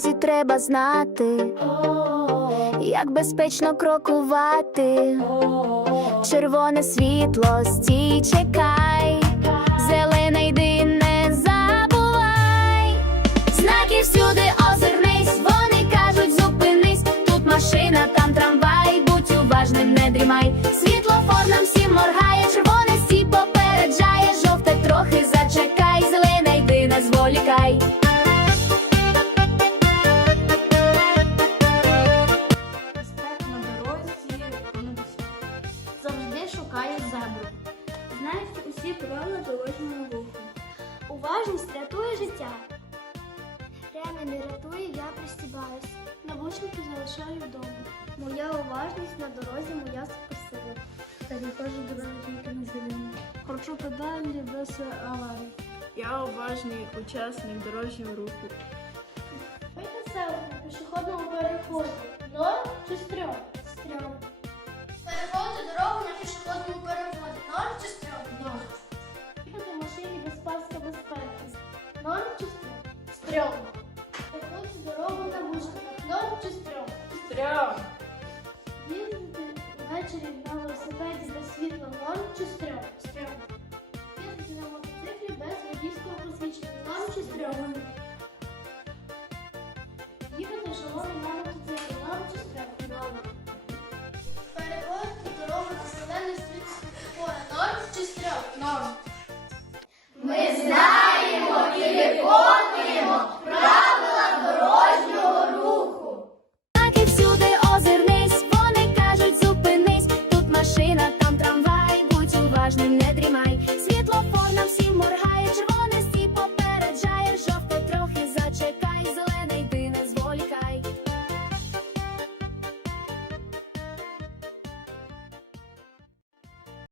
дорозі треба знати, як безпечно крокувати. Червоне світло, стій, чекай, Правила дорожнього руху. Уважність рятує життя. Ремень не рятує, я пристібаюсь. Навушники залишаю вдома. Моя уважність на дорозі моя спасила. Перехожу дорогу дорожники на зелені. Хочу педалі без аварій. Я уважний учасник дорожнього руху. Стрьом? Переходити дорогу на вушках. Норм чи стрьом? Стрьом! Їздити ввечері на велосипеді без світла. Норм чи стрьом? Стрьом. Їздити на мотоциклі без водійського посвідчення. Норм чи стрьом? Їхати шалоmi на мотоциклі. Норм чи стрьом? Норм. Переходити дорогу на зелений світ. Норм чи стрьом? Норм. Знаки